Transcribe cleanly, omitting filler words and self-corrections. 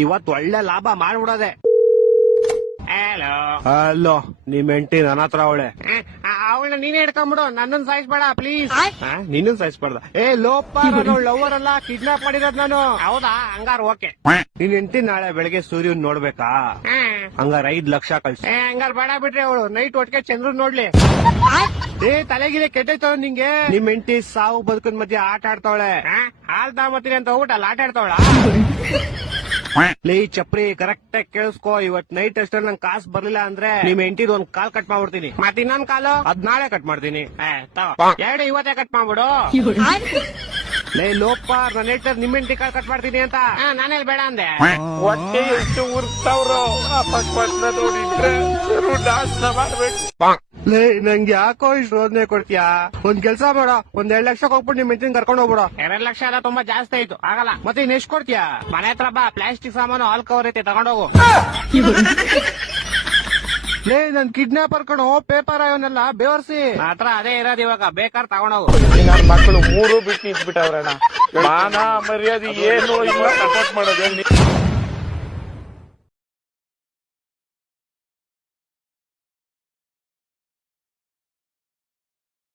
ಇವತ್ ಒಳ್ಳೆ ಲಾಭ ಮಾಡ್ಬಿಡೋದೆ. ಹಲೋ ಅಲ್ಲೋ ನಿಮ್ ಹೆಂಡತಿ ನನ್ನ ಹತ್ರ ಅವಳೆ. ಅವಳನ್ನ ನೀನೇ ಹಿಡ್ಕೊಂಡ್ಬಿಡು, ನನ್ನನ್ ಸಾಯಿಸ್ಬೇಡ ಪ್ಲೀಸ್. ನೀನು ಸಾಯಿಸ್ಬಾರ್ದ. ಲೋಪ, ನಾನು ಲವರ್ ಅಲ್ಲ, ಕಿಡ್ನಾಪ್ ಮಾಡಿರೋದ್ ನಾನು. ಹೌದಾ, ಹಂಗಾರ ಓಕೆ. ನಿನ್ ಹೆಂಡತಿ ನಾಳೆ ಬೆಳಗ್ಗೆ ಸೂರ್ಯನ್ ನೋಡ್ಬೇಕಾ? ಹಂಗಾರ 5 ಲಕ್ಷ ಕಳ್ಸಿ. ಹಂಗಾರ ಬೇಡ ಬಿಡ್ರಿ, ಅವಳು ನೈಟ್ ಒಟ್ಟಿಗೆ ಚಂದ್ರನ್ ನೋಡ್ಲಿ. ತಲೆಗಿಲೆ ಕೆಟ್ಟೈತ ನಿಂಗೆ. ನಿಮ್ ಹೆಂಡತಿ ಸಾವು ಬದುಕನ್ ಮಧ್ಯೆ ಆಟ ಆಡ್ತಾವಳೆ. ಹಾಲ್ ತಗೊಂಬತ್ತೀನಿ ಅಂತ ಹೋಗ್ಬಿಟ್ಟು ಅಲ್ಲಿ ಆಟ ಆಡ್ತಾವಳ. ಲೇ ಚಪ್ರಿ, ಕರೆಕ್ಟ್ ಆಗಿ ಕೇಳಿಸ್ಕೋ. ಇವತ್ ನೈಟ್ ಅಷ್ಟರಲ್ಲಿ ನಂಗೆ ಕಾಸು ಬರ್ಲಿಲ್ಲ ಅಂದ್ರೆ ನಿಮ್ ಹೆಂಡತಿದ್ ಒಂದ್ ಕಾಲ್ ಕಟ್ ಮಾಡ್ಬಿಡ್ತೀನಿ. ಮತ್ ಇನ್ನೊಂದ್ ಕಾಲು ಅದ್ ನಾಳೆ ಕಟ್ ಮಾಡ್ತೀನಿ. ಎರಡು ಇವತ್ತೇ ಕಟ್ ಮಾಡ್ಬಿಡು. ಲೇ ಲೋಪ, ನನ್ನ ಹೇಳ್ತಾರೆ ನಿಮ್ ಹೆಂಡತಿ ಕಾಲ್ ಕಟ್ ಮಾಡ್ತೀನಿ ಅಂತ. ನಾನೇಲ್ ಬೇಡ ಅಂದೆ. ಹೊಟ್ಟೆ ಎಷ್ಟು ಉರ್ತಾವ್ರು ಅಪಸ್ಮಾತ್ ನೋಡಿದ್ರೆ ನಾಶ ಮಾಡ್ಬೇಕು. ಲೇ ನಂಗೆ ಯಾಕೋ ಇಷ್ಟು ರೋದನೆ ಕೊಡ್ತೀಯಾ? ಒಂದ್ ಕೆಲ್ಸ ಮಾಡ, ಒಂದ್ 2 ಲಕ್ಷ ಹೋಗ್ಬಿಟ್ಟು ನಿಮ್ ಹೆಂಡತಿನ ಕರ್ಕೊಂಡು ಹೋಗ್ಬಿಡ. 2 ಲಕ್ಷ ಎಲ್ಲ ತುಂಬಾ ಜಾಸ್ತಿ ಆಯ್ತು, ಆಗಲ್ಲ. ಮತ್ತೆ ಇನ್ ಎಷ್ಟ್ ಕೊಡ್ತೀಯಾ? ಮನೆ ಹತ್ರ ಬಾ, ಪ್ಲಾಸ್ಟಿಕ್ ಸಾಮಾನು ಹಾಲ್ ಕವರ್ ಐತೆ, ತಗೊಂಡೋಗು. ಲೇ ನನ್ ಕಿಡ್ನಾಪರ್ ಕಣೋ, ಪೇಪರ್ ಇವನ್ನೆಲ್ಲ ಬೇವರ್ಸಿ. ಹತ್ರ ಅದೇ ಇರೋದು, ಇವಾಗ ಬೇಕಾದ್ರೆ ತಗೊಂಡೋಗು. ನನ್ನ ಮಕ್ಕಳು 3 ಬಿಟ್ಟು ಇದ್ಬಿಟ್ಟವ್ರಣ್ಣ. ಮಾನ ಮರ್ಯಾದೆ ಏನು ಇಲ್ಲ, ಸಪೋರ್ಟ್ ಮಾಡೋದು.